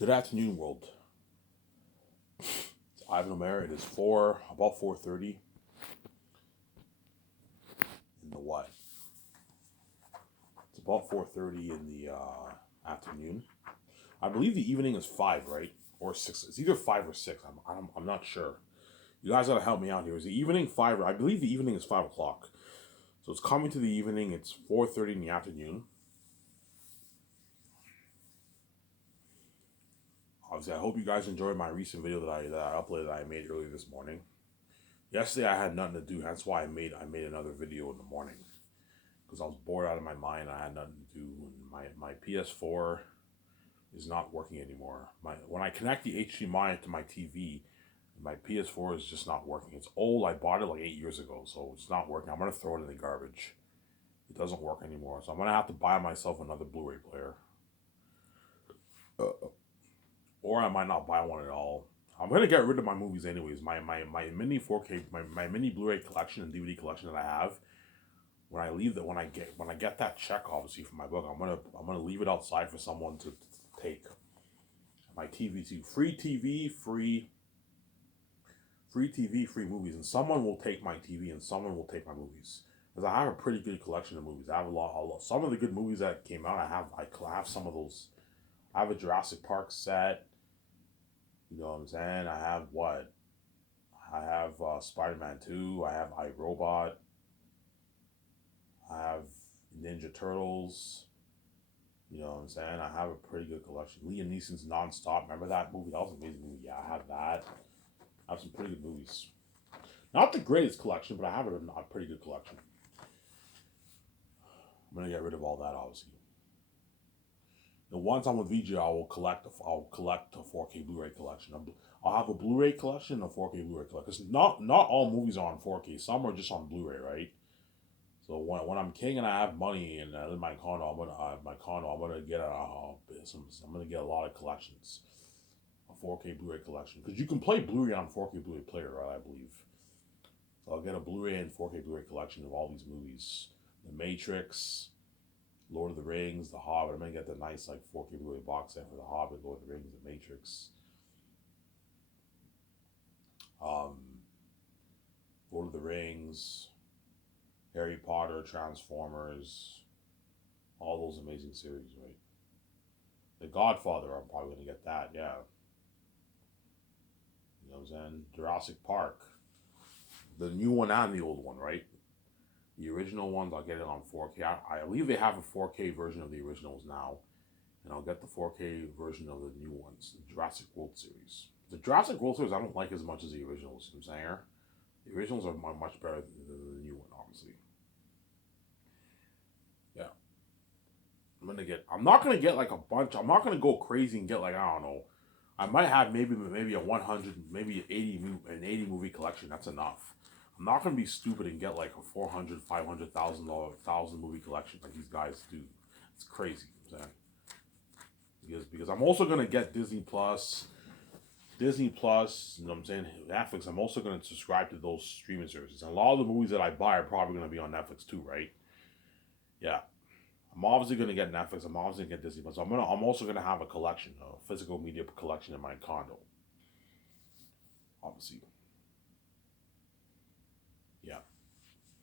Good afternoon, world. It's Ivan Omer. It is about 4:30 in the what? It's about 4:30 in the afternoon. I believe the evening is 5, right? Or 6. It's either 5 or 6. I'm not sure. You guys gotta help me out here. Is the evening 5? I believe the evening is 5 o'clock. So it's coming to the evening. It's 4:30 in the afternoon. Obviously, I hope you guys enjoyed my recent video that I uploaded that I made earlier this morning. Yesterday I had nothing to do. That's why I made another video in the morning because I was bored out of my mind. I had nothing to do. And my PS4 is not working anymore. When I connect the HDMI to my TV, my PS4 is just not working. It's old. I bought it like 8 years ago, so it's not working. I'm gonna throw it in the garbage. It doesn't work anymore, so I'm gonna have to buy myself another Blu-ray player, or I might not buy one at all. I'm gonna get rid of my movies anyways. My mini 4K, my mini Blu-ray collection and DVD collection that I have. When I get that check, obviously from my book, I'm gonna leave it outside for someone to take. My TV too, free TV, free movies, and someone will take my TV and someone will take my movies. Because I have a pretty good collection of movies. I have a lot. Some of the good movies that came out. I have some of those. I have a Jurassic Park set. You know what I'm saying? I have what? I have Spider-Man 2. I have iRobot. I have Ninja Turtles. You know what I'm saying? I have a pretty good collection. Liam Neeson's Nonstop. Remember that movie? That was an amazing movie. Yeah, I have that. I have some pretty good movies. Not the greatest collection, but I have a pretty good collection. I'm gonna get rid of all that, obviously. The once I'm with VJ, I'll collect a 4K Blu-ray collection. I'll have a Blu-ray collection and a 4K Blu-ray collection. Because not all movies are on 4K. Some are just on Blu-ray, right? So when I'm king and I have money and I live in my condo, I'm gonna get I'm gonna get a lot of collections, a 4K Blu-ray collection, because you can play Blu-ray on 4K Blu-ray player, right? I believe. So I'll get a Blu-ray and 4K Blu-ray collection of all these movies: The Matrix, Lord of the Rings, The Hobbit. I'm gonna get the nice like 4K Blu-ray box set for The Hobbit, Lord of the Rings, The Matrix, um, Lord of the Rings, Harry Potter, Transformers, all those amazing series, right? The Godfather, I'm probably gonna get that, yeah. You know what I'm saying? Jurassic Park, the new one and the old one, right? The original ones, I'll get it on 4K. I believe they have a 4K version of the originals now, and I'll get the 4K version of the new ones, the Jurassic World series. The Jurassic World series I don't like as much as the originals. You know what I'm saying? The originals are much better than the new one, obviously. Yeah. I'm not gonna get like a bunch. I'm not gonna go crazy and get like, I don't know. I might have maybe a 100, maybe an 80 movie collection. That's enough. I'm not gonna be stupid and get like a 400, 500,000 movie collection like these guys do. It's crazy. You know what I'm saying? Because I'm also gonna get Disney Plus. You know what I'm saying? Netflix. I'm also gonna subscribe to those streaming services. And a lot of the movies that I buy are probably gonna be on Netflix too, right? Yeah. I'm obviously gonna get Netflix. I'm obviously gonna get Disney Plus. I'm also gonna have a collection, a physical media collection in my condo. Obviously, yeah.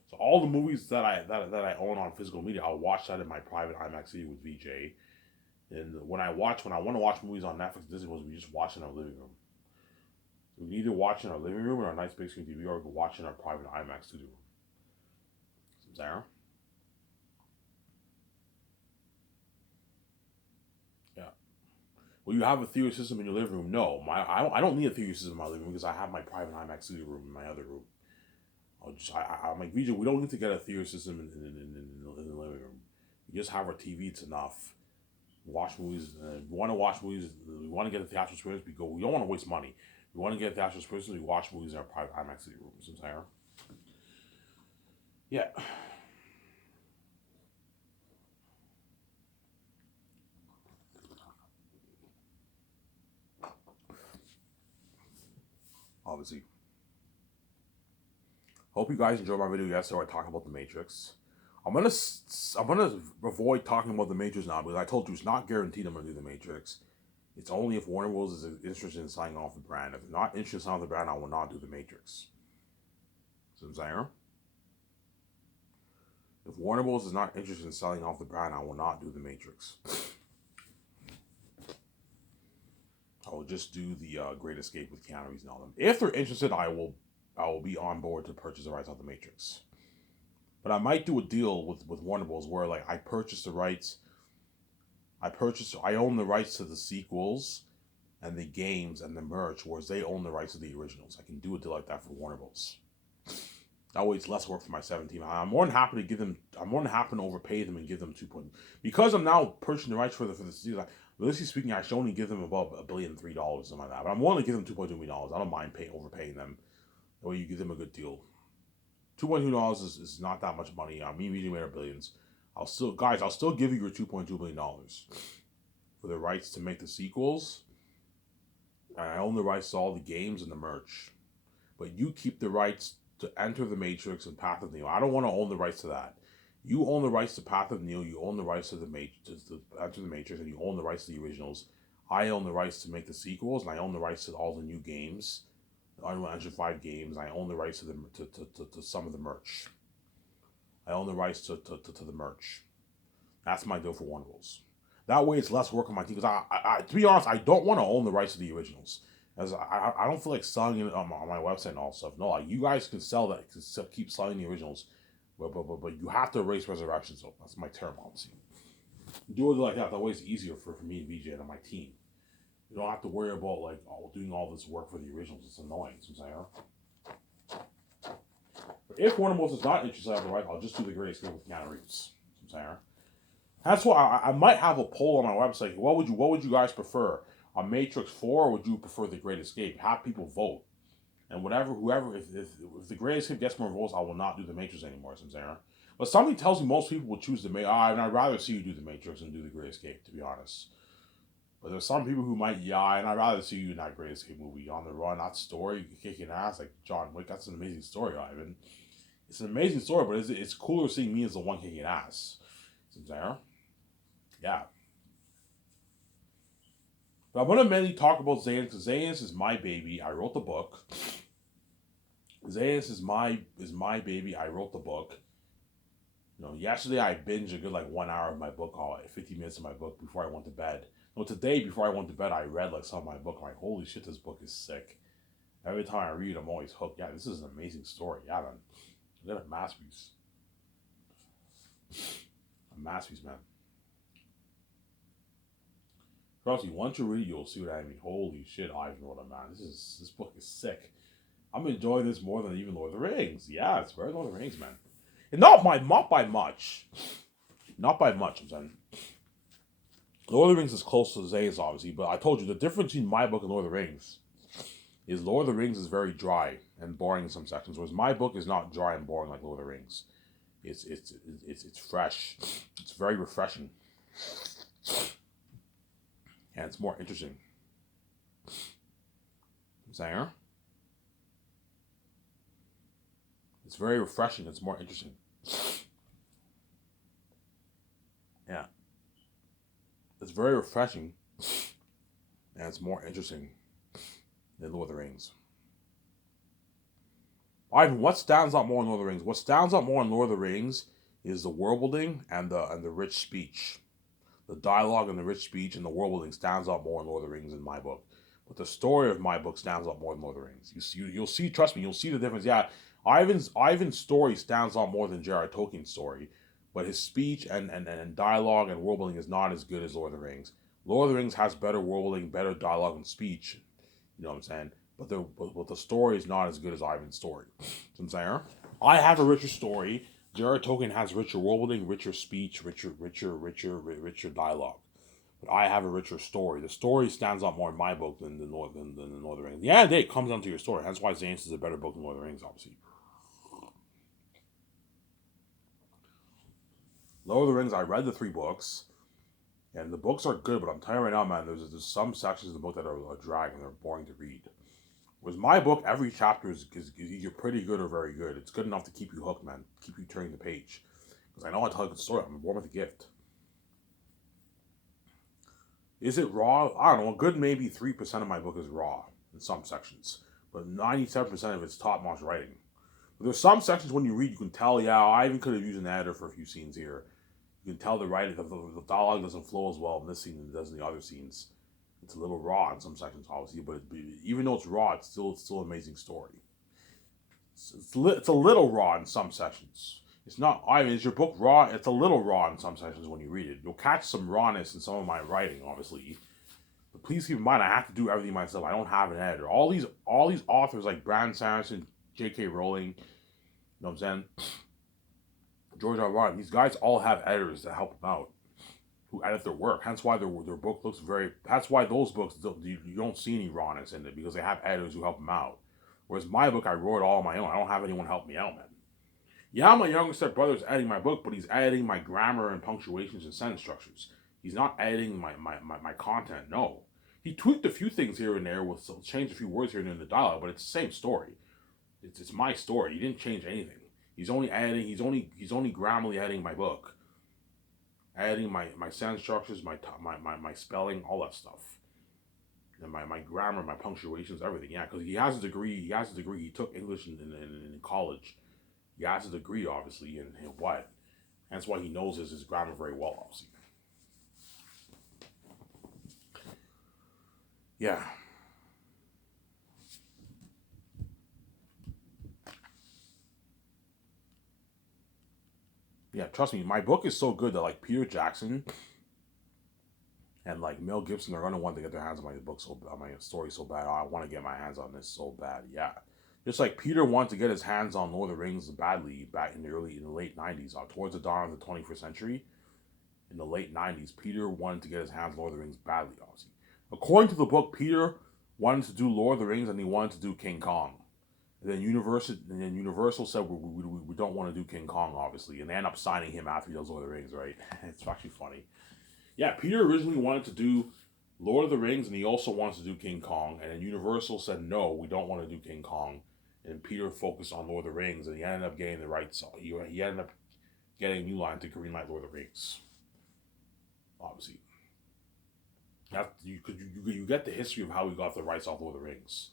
So all the movies that I own on physical media, I'll watch that in my private IMAX theater with VJ. And when I want to watch movies on Netflix, Disney Plus, we just watch in our living room. We can either watch in our living room or our nice big screen TV, or we can watch in our private IMAX studio room. Sarah? Yeah. Well, you have a theater system in your living room? No, I don't need a theater system in my living room because I have my private IMAX studio room in my other room. I'm like, VJ, we don't need to get a theater system in the living room. We just have our TV, it's enough. Watch movies. We want to watch movies. We want to get a theatrical experience. We go. We don't want to waste money. We want to get a theatrical experience. We watch movies in our private IMAX studio rooms. Entire. Yeah. Obviously. Hope you guys enjoyed my video yesterday where I talked about the Matrix. I'm gonna avoid talking about the Matrix now because I told you it's not guaranteed I'm gonna do the Matrix. It's only if Warner Bros. Is interested in signing off the brand. If they're not interested in signing off the brand, I will not do The Matrix. See what I'm saying? If Warner Bros. Is not interested in selling off the brand, I will not do The Matrix. I will just do the Great Escape with Keanu Reeves and all them. If they're interested, I will be on board to purchase the rights of The Matrix. But I might do a deal with Warner Bros. Where like I purchase the rights. I own the rights to the sequels and the games and the merch, whereas they own the rights to the originals. I can do a deal like that for Warner Bros. That way it's less work for my 17. I'm more than happy to overpay them and give them 2 point. Because I'm now purchasing the rights for the season. Realistically speaking, I should only give them above $1.3 billion, something like that. But I'm willing to give them $2.2 million. I don't mind overpaying them. That way you give them a good deal. $2.2 million is not that much money. Me and made our billions. I'll still give you your $2.2 billion for the rights to make the sequels. And I own the rights to all the games and the merch. But you keep the rights to Enter the Matrix and Path of Neo. I don't want to own the rights to that. You own the rights to Path of Neo. You own the rights to the Enter the Matrix, and you own the rights to the originals. I own the rights to make the sequels, and I own the rights to all the new games, the Unreal Engine 5 games. I own the rights to some of the merch. I own the rights to the merch. That's my deal for Warner Bros. That way, it's less work on my team. Because to be honest, I don't want to own the rights to the originals. As I don't feel like selling it on my website and all stuff. No, like you guys can sell that, keep selling the originals, but you have to erase Resurrections. So that's my term policy. Do it like that. That way it's easier for me and VJ and my team. You don't have to worry about like doing all this work for the originals. It's annoying. But if Warner Bros. Is not interested in the right, I'll just do the Great Escape with Keanu Reeves. That's why I might have a poll on my website. What would you guys prefer? A Matrix 4, or would you prefer The Great Escape? Have people vote. And if The Great Escape gets more votes, I will not do The Matrix anymore, But something tells me most people will choose the Matrix. I'd rather see you do The Matrix than do The Great Escape, to be honest. But there's some people who might, and I'd rather see you in that Great Escape movie. On the run, that story, kicking ass, like John Wick, that's an amazing story, Ivan. It's an amazing story, but it's cooler seeing me as the one kicking ass. Yeah. But I'm going to mainly talk about Zaynus, because Zaynus is my baby. I wrote the book. Zaynus is my baby. I wrote the book. Yesterday I binged a good 1 hour of my book, 50 minutes of my book before I went to bed. Today before I went to bed, I read some of my book. I'm like, holy shit, this book is sick. Every time I read, I'm always hooked. Yeah, this is an amazing story. Yeah, man. Look at a masterpiece. A masterpiece, man. Trust me, once you read it, you'll see what I mean. Holy shit, Ivan wrote it, man. This book is sick. I'm enjoying this more than even Lord of the Rings. Yeah, it's better than Lord of the Rings, man. And not by much. Not by much, I'm saying. Lord of the Rings is close to Zayn's, obviously, but I told you the difference between my book and Lord of the Rings is Lord of the Rings is very dry and boring in some sections, whereas my book is not dry and boring like Lord of the Rings. It's fresh. It's very refreshing. And it's more interesting. Saying? It's very refreshing. It's more interesting. Yeah. It's very refreshing. And it's more interesting than Lord of the Rings. Ivan, what stands out more in Lord of the Rings? What stands out more in Lord of the Rings is the world building and the rich speech. The dialogue and the rich speech and the world building stands out more in Lord of the Rings in my book. But the story of my book stands out more in Lord of the Rings. You'll see, trust me, you'll see the difference. Yeah, Ivan's story stands out more than J.R.R. Tolkien's story, but his speech and dialogue and world building is not as good as Lord of the Rings. Lord of the Rings has better world building, better dialogue and speech. You know what I'm saying? But the story is not as good as Ivan's story. You know what I'm saying? I have a richer story. J.R.R. Tolkien has richer world building, richer speech, richer dialogue. But I have a richer story. The story stands out more in my book than the Lord of the Rings. The end of the day, it comes down to your story. That's why Zaynus is a better book than Lord of the Rings, obviously. Lord of the Rings, I read the 3 books, and the books are good, but I'm telling you right now, man, there's some sections of the book that are a drag and they're boring to read. Whereas my book, every chapter is either pretty good or very good. It's good enough to keep you hooked, man. Keep you turning the page. Because I know I tell a good story. I'm born with a gift. Is it raw? I don't know. A good maybe 3% of my book is raw in some sections, but 97% of it's top notch writing. But there's some sections when you read, you can tell, yeah, I even could have used an editor for a few scenes here. You can tell the writing, the dialogue doesn't flow as well in this scene than it does in the other scenes. It's a little raw in some sections, obviously, but even though it's raw, it's still an amazing story. It's a little raw in some sections. It's not. I mean, is your book raw? It's a little raw in some sections when you read it. You'll catch some rawness in some of my writing, obviously. But please keep in mind, I have to do everything myself. I don't have an editor. All these authors like Brandon Sanderson, J.K. Rowling, you know what I'm saying? George R. R. Martin. These guys all have editors that help them out, who edit their work. Hence why their book looks very. That's why those books you don't see any rawness in it, because they have editors who help them out. Whereas my book, I wrote it all on my own. I don't have anyone help me out, man. Yeah, my younger stepbrother's editing my book, but he's editing my grammar and punctuations and sentence structures. He's not editing my content, no. He tweaked a few things here and there, changed a few words here and there in the dialogue, but it's the same story. It's my story. He didn't change anything. He's only grammarly editing my book. Editing my sentence structures, my spelling, all that stuff. And my grammar, my punctuations, everything. Yeah, because he has a degree. He took English in college. He has a degree, obviously, in what? That's why he knows his grammar very well, obviously. Yeah. Yeah, trust me, my book is so good that, like, Peter Jackson and, like, Mel Gibson are gonna want to get their hands on my book on my story so bad. Oh, I want to get my hands on this so bad. Yeah. Just like Peter wanted to get his hands on Lord of the Rings badly back in the late '90s, towards the dawn of the 21st century. In the late '90s, Peter wanted to get his hands on Lord of the Rings badly, obviously. According to the book, Peter wanted to do Lord of the Rings and he wanted to do King Kong. And then Universal said we don't want to do King Kong, obviously, and they end up signing him after he does Lord of the Rings, right? It's actually funny. Yeah, Peter originally wanted to do Lord of the Rings and he also wants to do King Kong, and then Universal said no, we don't want to do King Kong, and Peter focused on Lord of the Rings, and he ended up getting the rights. He ended up getting New Line to greenlight Lord of the Rings, obviously. You get the history of how he got the rights off Lord of the Rings.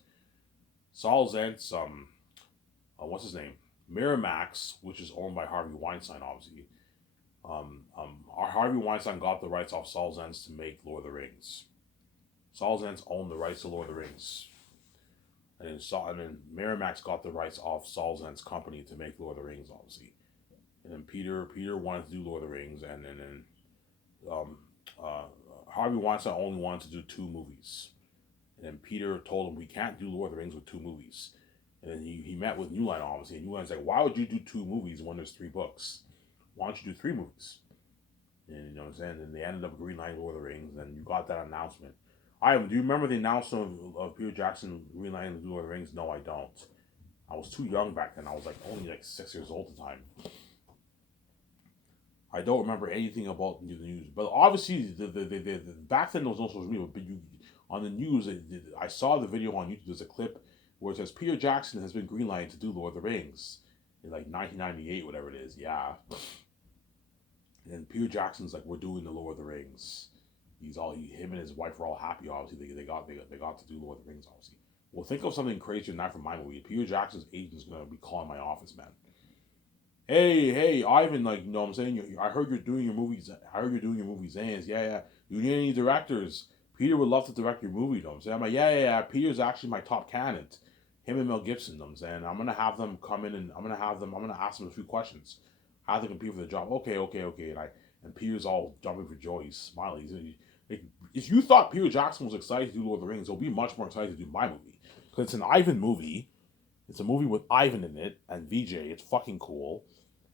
Saul Zentz, what's his name? Miramax, which is owned by Harvey Weinstein, obviously. Harvey Weinstein got the rights off Saul Zentz to make Lord of the Rings. Saul Zentz owned the rights to Lord of the Rings, and then Miramax got the rights off Saul Zentz's company to make Lord of the Rings, obviously. And then Peter wanted to do Lord of the Rings, and then um, uh, Harvey Weinstein only wanted to do 2 movies. And then Peter told him we can't do Lord of the Rings with 2 movies. And then he met with New Line, obviously, and New Line's like, why would you do 2 movies when there's 3 books? Why don't you do 3 movies? And you know what I'm saying? And they ended up greenlighting Lord of the Rings, and you got that announcement. Do you remember the announcement of Peter Jackson greenlighting Lord of the Rings? No, I don't. I was too young back then. I was like only like 6 years old at the time. I don't remember anything about the news, but obviously the back then there was no social media. But you on the news, I saw the video on YouTube. There's a clip where it says Peter Jackson has been greenlighted to do Lord of the Rings in like 1998, whatever it is. Yeah, and Peter Jackson's like, we're doing the Lord of the Rings. Him and his wife were all happy. Obviously, they got to do Lord of the Rings. Obviously, well, think of something crazier than that for my movie. Peter Jackson's agent is gonna be calling my office, man. Hey, Ivan, like, you know what I'm saying? I heard you're doing your movies. I heard you're doing your movies. Yeah. You need any directors? Peter would love to direct your movie, you know what I'm saying? I'm like, yeah. Peter's actually my top candidate. Him and Mel Gibson, you know what I'm saying? I'm going to have them come in and I'm going to ask them a few questions. How they compete for the job. Okay. And Peter's all jumping for joy. He's smiling. If you thought Peter Jackson was excited to do Lord of the Rings, he'll be much more excited to do my movie. Because it's an Ivan movie. It's a movie with Ivan in it and VJ. It's fucking cool.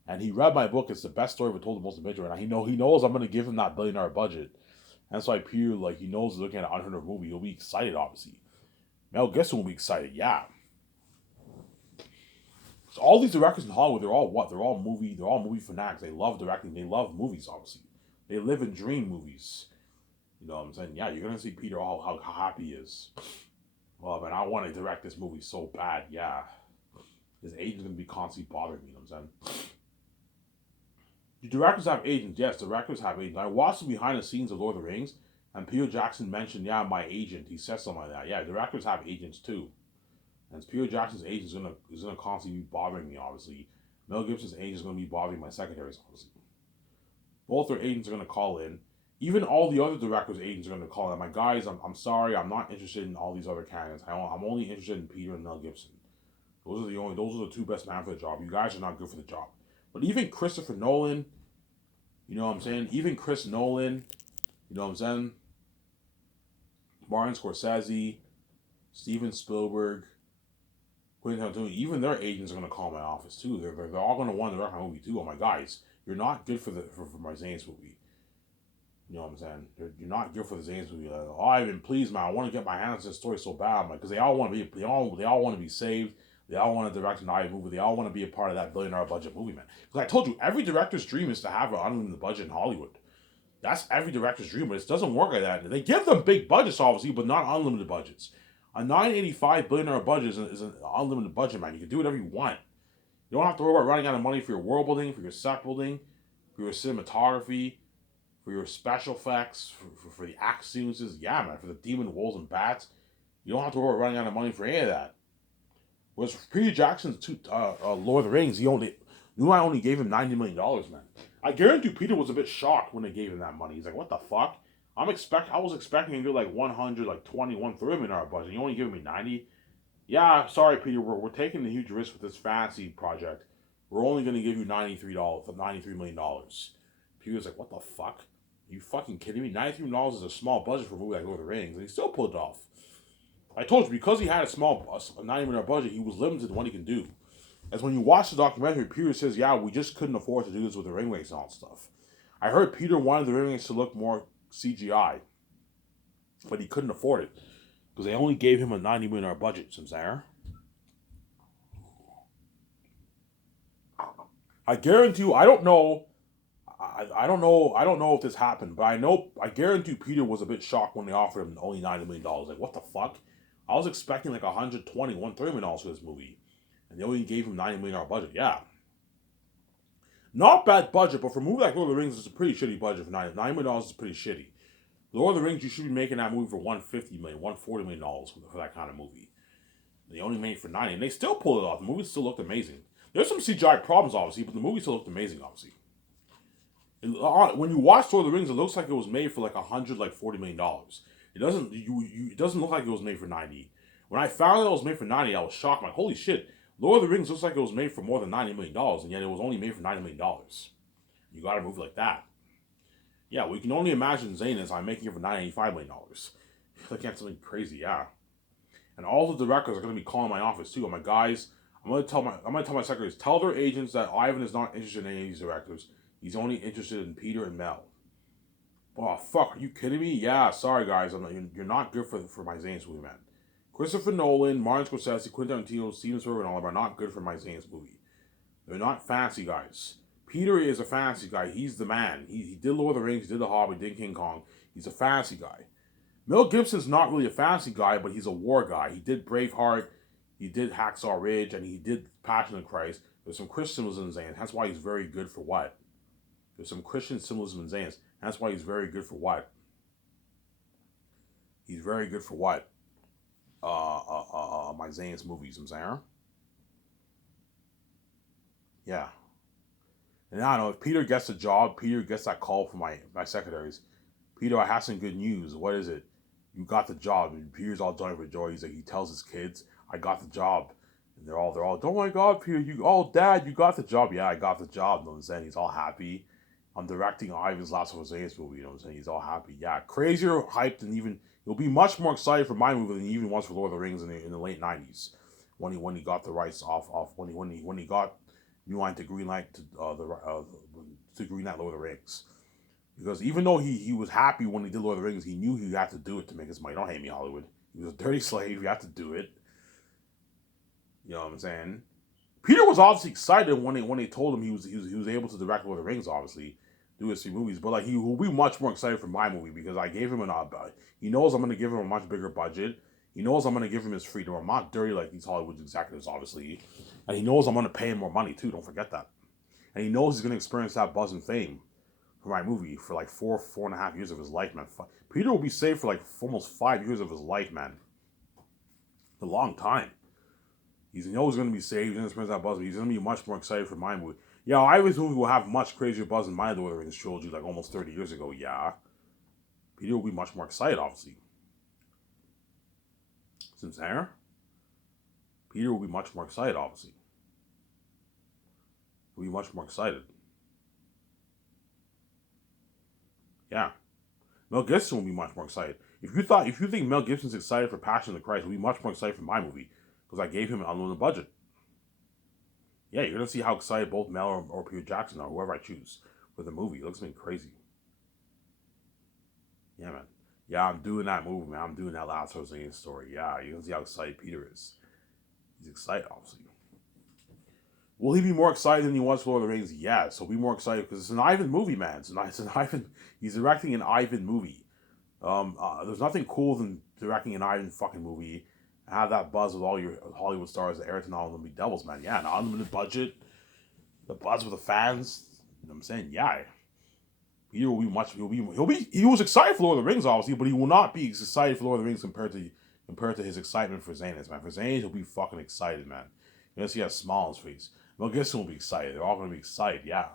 And he read my book. It's the best story ever told, the most adventure. And he knows I'm going to give him that $1 billion budget. And that's why Peter, like, he knows looking at an unheard of movie, he'll be excited, obviously. Mel Gibson will be excited, yeah. So all these directors in Hollywood, they're all what? They're all movie fanatics. They love directing. They love movies, obviously. They live and dream movies. You know what I'm saying? Yeah, you're going to see Peter all how happy he is. Well, man, I want to direct this movie so bad, yeah. His agent's going to be constantly bothering me, you know what I'm saying? Do directors have agents? Yes, directors have agents. I watched the behind the scenes of Lord of the Rings. And Peter Jackson mentioned, yeah, my agent. He said something like that. Yeah, directors have agents too. And Peter Jackson's agent is gonna constantly be bothering me, obviously. Mel Gibson's agent is gonna be bothering my secretaries, obviously. Both their agents are gonna call in. Even all the other directors' agents are gonna call in. My guys, I'm sorry, I'm not interested in all these other candidates. I'm only interested in Peter and Mel Gibson. Those are the two best men for the job. You guys are not good for the job. But even Christopher Nolan, you know what I'm saying? Even Chris Nolan, you know what I'm saying? Martin Scorsese, Steven Spielberg, Quentin Tarantino, even their agents are gonna call my office too. They're all gonna want to direct my movie too. Oh my guys, you're not good for my Zane's movie. You know what I'm saying? You're not good for the Zane's movie. Like, oh, Ivan, please, man, I want to get my hands on this story so bad, man, because they all want to be, they all want to be saved. They all want to direct an Ivan movie. They all want to be a part of that billion-dollar budget movie, man. Because I told you, every director's dream is to have an unlimited budget in Hollywood. That's every director's dream, but it doesn't work like that. They give them big budgets, obviously, but not unlimited budgets. A $985 billion budget is an unlimited budget, man. You can do whatever you want. You don't have to worry about running out of money for your world building, for your set building, for your cinematography, for your special effects, for the action sequences. Yeah, man, for the demon wolves and bats. You don't have to worry about running out of money for any of that. Whereas Peter Jackson's Lord of the Rings, I only gave him $90 million, man. I guarantee Peter was a bit shocked when they gave him that money. He's like, what the fuck? I was expecting him to do like 100, like 20, $130 million budget. You only giving me 90? Yeah, sorry, Peter. We're taking the huge risk with this fantasy project. We're only going to give you $93 million. Peter's like, what the fuck? Are you fucking kidding me? $93 million is a small budget for a movie like Lord of the Rings, and he still pulled it off. I told you, because he had a $90 million budget, he was limited in what he can do. As when you watch the documentary, Peter says, yeah, we just couldn't afford to do this with the ring race and all that stuff. I heard Peter wanted the ring race to look more CGI, but he couldn't afford it because they only gave him a $90 million budget, Samsara. I guarantee you, I don't know if this happened, but I guarantee Peter was a bit shocked when they offered him only $90 million. Like, what the fuck? I was expecting like $130 million for this movie. And they only gave him $90 million budget. Yeah. Not bad budget, but for a movie like Lord of the Rings, it's a pretty shitty budget for $90 million is pretty shitty. Lord of the Rings, you should be making that movie for $150 million, $140 million for that kind of movie. And they only made it for 90, and they still pulled it off. The movie still looked amazing. There's some CGI problems, obviously, but the movie still looked amazing, obviously. And when you watch Lord of the Rings, it looks like it was made for like $140 million. It doesn't. It doesn't look like it was made for 90. When I found out it was made for 90, I was shocked. I'm like, holy shit! Lord of the Rings looks like it was made for more than $90 million, and yet it was only made for $90 million. You got a movie like that. Yeah, we can only imagine Zane as I'm making it for $985 million. Looking at something crazy, yeah. And all the directors are going to be calling my office too. I'm like, guys, I'm going to tell my secretaries, tell their agents that Ivan is not interested in any of these directors. He's only interested in Peter and Mel. Oh fuck, are you kidding me? Yeah, sorry guys, you're not good for my Zane's movie, man. Christopher Nolan, Martin Scorsese, Quentin Tarantino, Steven Spielberg, and all of them are not good for my Zane's movie. They're not fancy guys. Peter is a fancy guy. He's the man. He did Lord of the Rings, he did The Hobbit, did King Kong. He's a fancy guy. Mel Gibson's not really a fancy guy, but he's a war guy. He did Braveheart, he did Hacksaw Ridge, and he did Passion of Christ. There's some Christian symbolism in Zane's. That's why he's very good for what? There's some Christian symbolism in Zane's. That's why he's very good for what? He's very good for what? My Zane's movies, I'm saying. Yeah. And I don't know, if Peter gets a job, Peter gets that call from my secretaries. Peter, I have some good news. What is it? You got the job. And Peter's all joyful for joy. He's like, he tells his kids, I got the job. And they're all, oh my God, Peter, Dad, you got the job. Yeah, I got the job. You know what I'm saying? He's all happy. I'm directing Ivan's Last of Us movie. You know what I'm saying? He's all happy. Yeah, crazier, hyped, and even he'll be much more excited for my movie than he even was for Lord of the Rings in the late '90s, when he got the rights off when he got New Line to greenlight to greenlight Lord of the Rings. Because even though he was happy when he did Lord of the Rings, he knew he had to do it to make his money. Don't hate me, Hollywood. He was a dirty slave. He had to do it. You know what I'm saying? Peter was obviously excited when they told him he was able to direct Lord of the Rings, obviously, do his 3 movies. But like he will be much more excited for my movie because I gave him he knows I'm going to give him a much bigger budget. He knows I'm going to give him his freedom. I'm not dirty like these Hollywood executives, obviously. And he knows I'm going to pay him more money too. Don't forget that. And he knows he's going to experience that buzz and fame. for my movie for like 4.5 years of his life, man. Peter will be saved for like almost 5 years of his life, man. A long time. He's always going to be saved. He's going to spend that buzz. He's going to be much more excited for my movie. Yeah, Ivan's movie will have much crazier buzz than my Lord of the Rings trilogy, like almost 30 years ago. Yeah, Peter will be much more excited, obviously. Since there, Peter will be much more excited, obviously. He'll be much more excited. Yeah. Mel Gibson will be much more excited. If you think Mel Gibson's excited for Passion of the Christ, he'll be much more excited for my movie because I gave him an unlimited budget. Yeah, you're gonna see how excited both Mel or Peter Jackson are, whoever I choose for the movie. It looks been crazy. Yeah, man. Yeah, I'm doing that movie, man. I'm doing that Last Hurricane story. Yeah, you can see how excited Peter is. He's excited, obviously. Will he be more excited than he was for Lord of the Rings? Yes, he'll be more excited because it's an Ivan movie, man. It's an Ivan. He's directing an Ivan movie. There's nothing cool than directing an Ivan fucking movie. Have that buzz with all your Hollywood stars, Ayrton, all of them be Devils, man. Yeah, an unlimited budget, the buzz with the fans. You know what I'm saying? Yeah, he will be much. He was excited for Lord of the Rings, obviously, but he will not be excited for Lord of the Rings compared to his excitement for Xanus, man. For Xanus, he'll be fucking excited, man. You know, he has a smile on his face. Mel Gibson will be excited. They're all gonna be excited. Yeah.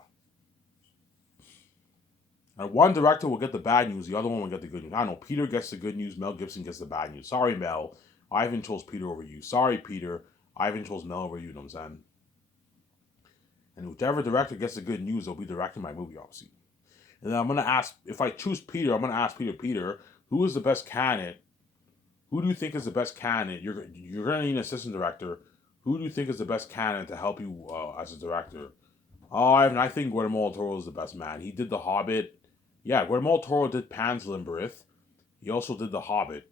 And one director will get the bad news, the other one will get the good news. I know Peter gets the good news, Mel Gibson gets the bad news. Sorry, Mel. Ivan chose Peter over you. Sorry, Peter. Ivan chose Mel over you, you know what I'm saying? And whichever director gets the good news, they'll be directing my movie, obviously. And then I'm going to ask, if I choose Peter, I'm going to ask Peter, who is the best candidate? Who do you think is the best candidate? You're going to need an assistant director. Who do you think is the best candidate to help you as a director? Oh, I think Guillermo del Toro is the best man. He did The Hobbit. Yeah, Guillermo del Toro did Pan's Labyrinth. He also did The Hobbit.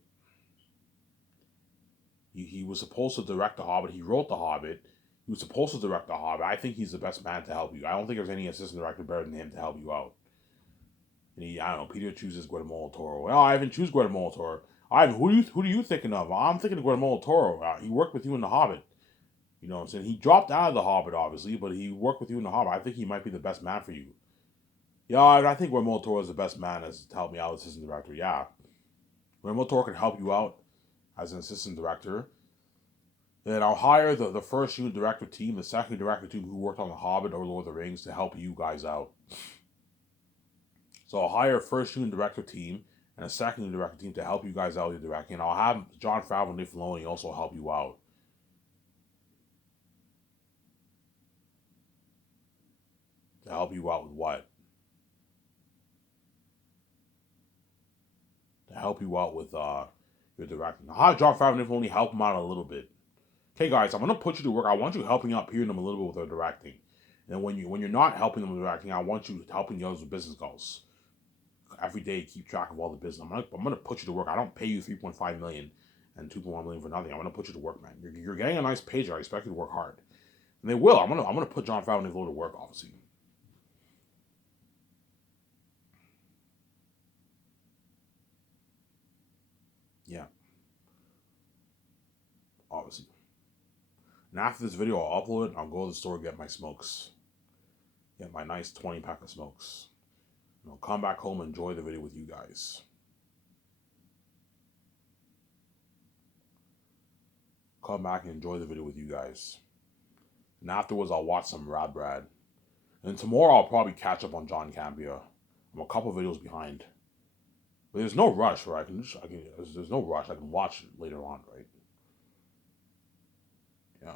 He was supposed to direct The Hobbit. He wrote The Hobbit. He was supposed to direct The Hobbit. I think he's the best man to help you. I don't think there's any assistant director better than him to help you out. And I don't know, Peter chooses Guillermo del Toro. Well, I haven't choose Guillermo del Toro. Ivan, who are you thinking of? I'm thinking of Guillermo del Toro. He worked with you in The Hobbit. You know what I'm saying? He dropped out of The Hobbit, obviously, but he worked with you in The Hobbit. I think he might be the best man for you. Yeah, I think Guillermo del Toro is the best man as to help me out as assistant director. Yeah. Guillermo del Toro can help you out as an assistant director. Then I'll hire the first unit director team, the second director team who worked on The Hobbit or Lord of the Rings to help you guys out. So I'll hire a first unit director team and a second unit director team to help you guys out with your directing. And I'll have Jon Favreau and Dave Filoni also help you out. To help you out with what? To help you out with your directing. I'll have Jon Favreau and Dave Filoni help him out a little bit. Okay, guys, I'm gonna put you to work. I want you helping out Peter them a little bit with their directing. And when you're not helping them with directing, I want you helping the others with business goals. Every day, keep track of all the business. I'm gonna put you to work. I don't pay you $3.5 million and $2.1 million for nothing. I'm gonna put you to work, man. You're getting a nice paycheck. I expect you to work hard, and they will. I'm gonna put Jon Favreau and Dave Filoni to work, obviously. Yeah, obviously. And after this video, I'll upload it. And I'll go to the store and get my smokes. Get my nice 20-pack of smokes. And I'll come back home and enjoy the video with you guys. Come back and enjoy the video with you guys. And afterwards, I'll watch some Rad Brad. And tomorrow, I'll probably catch up on John Campea. I'm a couple videos behind. But there's no rush, right? There's no rush. I can watch it later on, right? Yeah.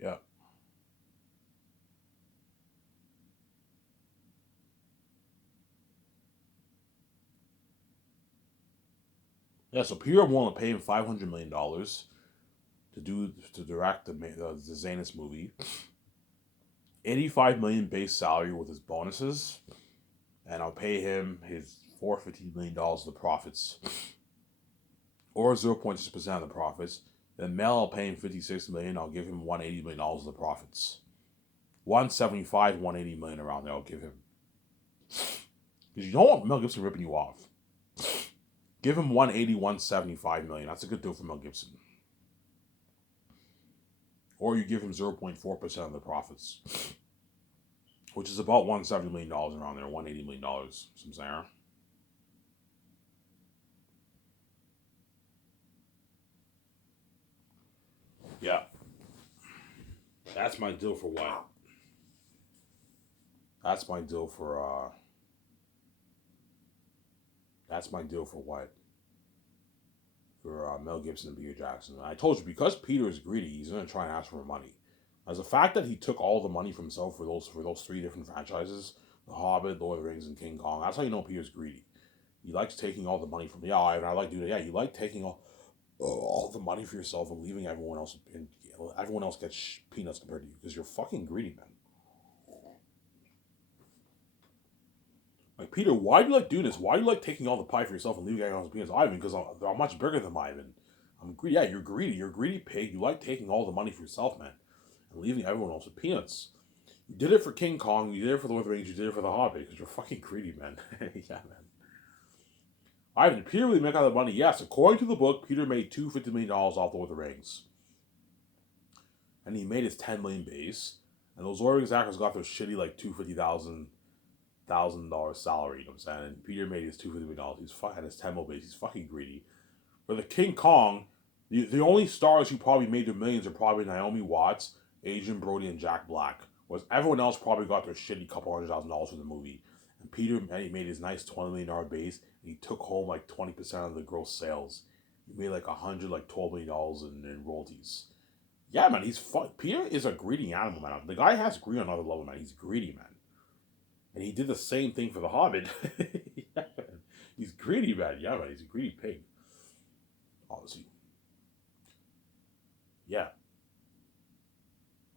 Yeah. Yeah, so Peter willing to pay him $500 million to direct the Xanus movie. $85 million base salary with his bonuses, and I'll pay him his $415 million of the profits, or 0.6% of the profits. Then Mel, I'll pay him $56 million. I'll give him $180 million of the profits. 175, 180 million around there. I'll give him because you don't want Mel Gibson ripping you off. Give him 180, 175 million. That's a good deal for Mel Gibson. Or you give him 0.4% of the profits, which is about $170 million around there, $180 million, some saying. Yeah. That's my deal for what? That's my deal for what? For Mel Gibson and Peter Jackson. And I told you, because Peter is greedy, he's gonna try and ask for more money. As the fact that he took all the money for himself for those three different franchises, The Hobbit, Lord of the Rings, and King Kong, that's how you know Peter's greedy. He likes taking all the money from I like doing it. Yeah, you like taking all the money for yourself and leaving everyone else, and everyone else gets peanuts compared to you because you're fucking greedy, man. Like, Peter, why do you like doing this? Why do you like taking all the pie for yourself and leaving everyone else peanuts? Ivan, because I'm much bigger than Ivan. I'm greedy. Yeah, you're greedy. You're a greedy pig. You like taking all the money for yourself, man, and leaving everyone else with peanuts. You did it for King Kong. You did it for Lord of the Rings. You did it for The Hobbit because you're fucking greedy, man. Yeah, man. Ivan, did Peter really make all the money? Yes. According to the book, Peter made $250 million off Lord of the Rings. And he made his $10 million base. And those Lord of the Rings actors got their shitty, like, $250,000 salary, you know what I'm saying? And Peter made his $250 million. He's fucking his 10 million base. He's fucking greedy. For the King Kong, the only stars who probably made their millions are probably Naomi Watts, Adrien Brody, and Jack Black. Whereas everyone else probably got their shitty couple $100,000 for the movie. And Peter made his nice $20 million base, and he took home like 20% of the gross sales. He made like $12 million in royalties. Yeah, man, Peter is a greedy animal, man. The guy has greed on another level, man. He's greedy, man. And he did the same thing for The Hobbit. Yeah, man. He's greedy, man. Yeah, man, he's a greedy pig. Obviously. Yeah.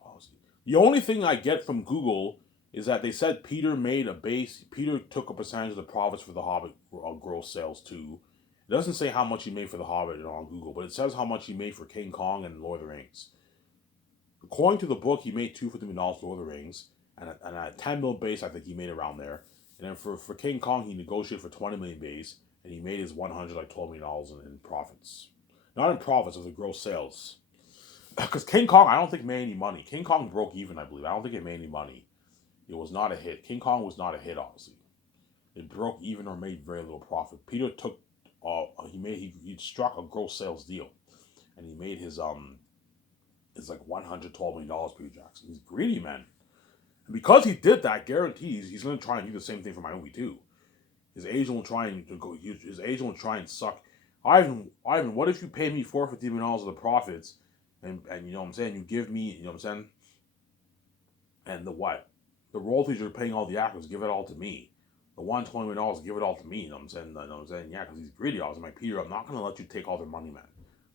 Obviously. The only thing I get from Google is that they said Peter took a percentage of the profits for The Hobbit gross sales too. It doesn't say how much he made for The Hobbit on Google, but it says how much he made for King Kong and Lord of the Rings. According to the book, he made $250 million for Lord of the Rings, and a 10 mil base, I think he made around there. And then for King Kong, he negotiated for 20 million base, and he made his $12 million in profits. Not in profits, of the gross sales. Because King Kong, I don't think made any money. King Kong broke even, I believe. I don't think it made any money. It was not a hit. King Kong was not a hit, obviously. It broke even or made very little profit. Peter took, he struck a gross sales deal, and he made his it's like $112 million. Peter Jackson. He's greedy, man. And because he did that, guarantees he's going to try and do the same thing for my movie too. His agent will try and suck. Ivan, what if you pay me $450 million of the profits, and you know what I'm saying? You give me, you know what I'm saying? And the what? The royalties you're paying all the actors, give it all to me. The $120 million, give it all to me. You know what I'm saying? You know what I'm saying? Yeah, because he's greedy. I was like, Peter, I'm not going to let you take all their money, man.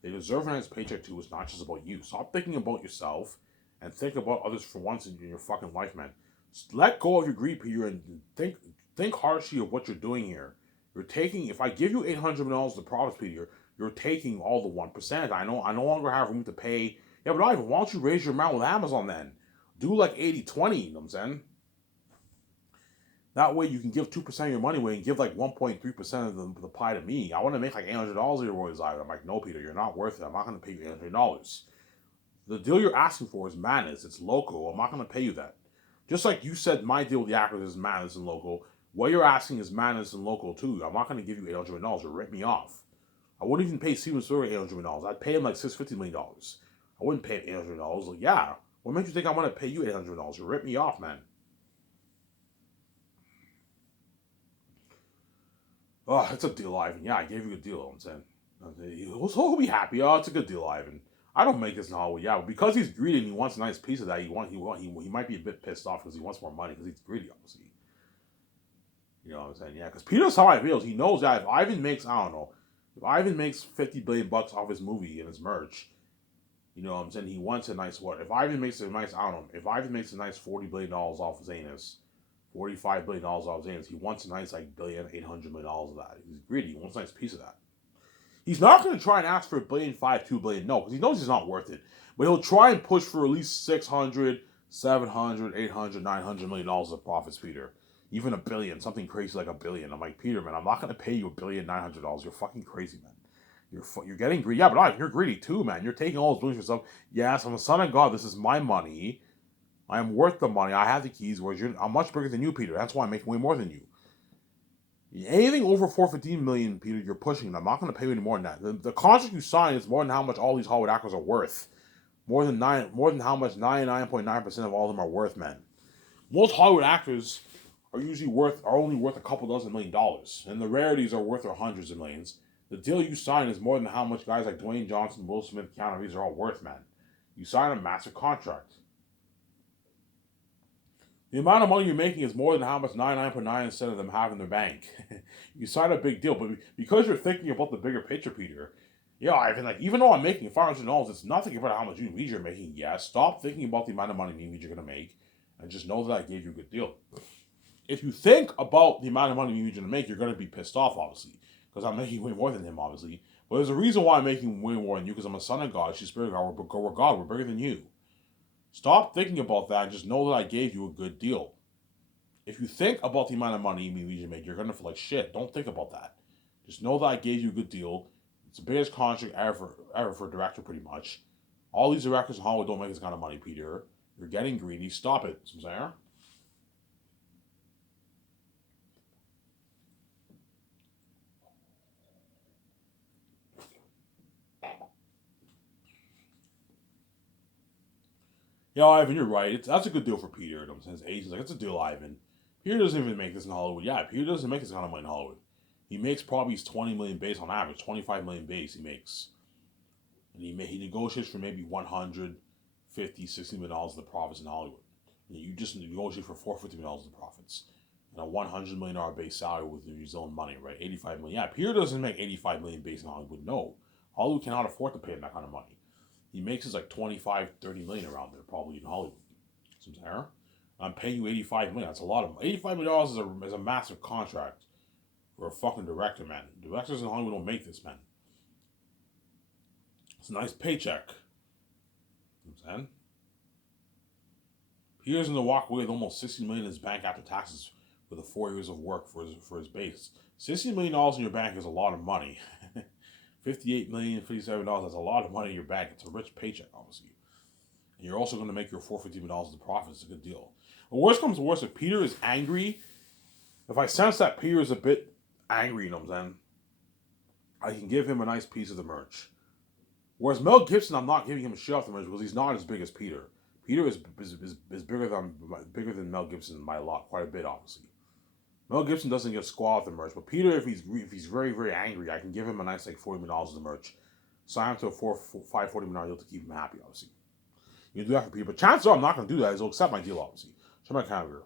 They deserve a nice paycheck too. It's not just about you. Stop thinking about yourself and think about others for once in your fucking life, man. Just let go of your greed, Peter, and think harshly of what you're doing here. You're taking, if I give you $800 million of the profits, Peter, you're taking all the 1%. I no longer have room to pay. Yeah, but Ivan, why don't you raise your amount with Amazon then? Do like 80-20, you know what I'm saying? That way you can give 2% of your money away and give like 1.3% of the pie to me. I want to make like $800 of your royalties. I'm like, no, Peter, you're not worth it. I'm not going to pay you $800. The deal you're asking for is Manus. It's local. I'm not going to pay you that. Just like you said, my deal with the actors is Manus and local. What you're asking is Manus and local too. I'm not going to give you $800 million. You'll rip me off. I wouldn't even pay Steven Spielberg $800 million. I'd pay him like $650 million. I wouldn't pay him $800 million. Like, yeah. What makes you think I want to pay you $800 million? You'll rip me off, man. Oh, it's a deal, Ivan. Yeah, I gave you a deal. I'm saying, he'll be happy. Oh, it's a good deal, Ivan. I don't make this in Hollywood. Yeah, but because he's greedy and he wants a nice piece of that, he might be a bit pissed off because he wants more money because he's greedy, obviously. You know what I'm saying? Yeah, because Peter's how I feels. He knows that if Ivan makes, I don't know, if Ivan makes $50 billion off his movie and his merch, you know what I'm saying? He wants a nice what? If Ivan makes a nice, I don't know, if Ivan makes a nice $40 billion off of Zanus, $45 billion off of Zanus, he wants a nice like $1.8 billion of that. He's greedy. He wants a nice piece of that. He's not going to try and ask for $1.5 billion, $2 billion, no, because he knows he's not worth it. But he'll try and push for at least $600, $700, $800, $900 million of profits, Peter. even $1 billion, something crazy like $1 billion. I'm like, Peter, man, I'm not gonna pay you $1,900,000. You're fucking crazy, man. You're getting greedy. Yeah, but you're greedy too, man. You're taking all those billions for yourself. Yes, I'm a son of God. This is my money. I am worth the money. I have the keys. Whereas I'm much bigger than you, Peter. That's why I'm making way more than you. Anything over 415 million, Peter, you're pushing it. I'm not going to pay you any more than that. The contract you sign is more than how much all these Hollywood actors are worth. More than how much 99.9% of all of them are worth, man. Most Hollywood actors are only worth a couple dozen $1,000,000, and the rarities are worth their hundreds of millions. The deal you sign is more than how much guys like Dwayne Johnson, Will Smith, Keanu Reeves are all worth, man. You sign a massive contract. The amount of money you're making is more than how much 99.9% of them have in their bank. You sign a big deal, but because you're thinking about the bigger picture, Peter, yeah, Ivan, like, even though I'm making $500, it's nothing compared to how much you're making. Yeah, stop thinking about the amount of money you're going to make, and just know that I gave you a good deal. If you think about the amount of money you're going to make, you're going to be pissed off, obviously, because I'm making way more than him, obviously. But there's a reason why I'm making way more than you, because I'm a son of God, she's spirit of God, we're God, we're bigger than you. Stop thinking about that and just know that I gave you a good deal. If you think about the amount of money you make, you're going to feel like shit. Don't think about that. Just know that I gave you a good deal. It's the biggest contract ever for a director, pretty much. All these directors in Hollywood don't make this kind of money, Peter. You're getting greedy. Stop it, Samsara. Yeah, Ivan, you're right. That's a good deal for Peter. In his age, he's like, it's a deal, Ivan. Peter doesn't even make this in Hollywood. Yeah, Peter doesn't make this kind of money in Hollywood. He makes probably 20 million base on average, 25 million base he makes, and he negotiates for maybe 150, $60 million of the profits in Hollywood. And you just negotiate for $450 million of the profits, and a $100 million base salary with New Zealand money, right? 85 million. Yeah, Peter doesn't make 85 million base in Hollywood. No, Hollywood cannot afford to pay him that kind of money. He makes his like 25, 30 million around there, probably in Hollywood. Some I'm paying you 85 million. That's a lot of money. $85 million is a massive contract for a fucking director, man. Directors in Hollywood don't make this, man. It's a nice paycheck. You know what I'm saying? Peter's going to walk away with almost $60 million in his bank after taxes for the 4 years of work for his base. $60 million in your bank is a lot of money. $58 million, $57, that's a lot of money in your bank. It's a rich paycheck, obviously. And you're also going to make your $450 million of the profit. It's a good deal. But worst comes to worst, if Peter is angry, if I sense that Peter is a bit angry, you know what I'm saying, I can give him a nice piece of the merch. Whereas Mel Gibson, I'm not giving him a shit off the merch because he's not as big as Peter. Peter is bigger than Mel Gibson by a lot, quite a bit, obviously. Mel Gibson doesn't get squat with the merch, but Peter, if he's very, very angry, I can give him a nice like $40 million of the merch. Sign him to a $540 million deal to keep him happy, obviously. You can do that for Peter, but chances are I'm not going to do that. He'll accept my deal, obviously. Show my camera.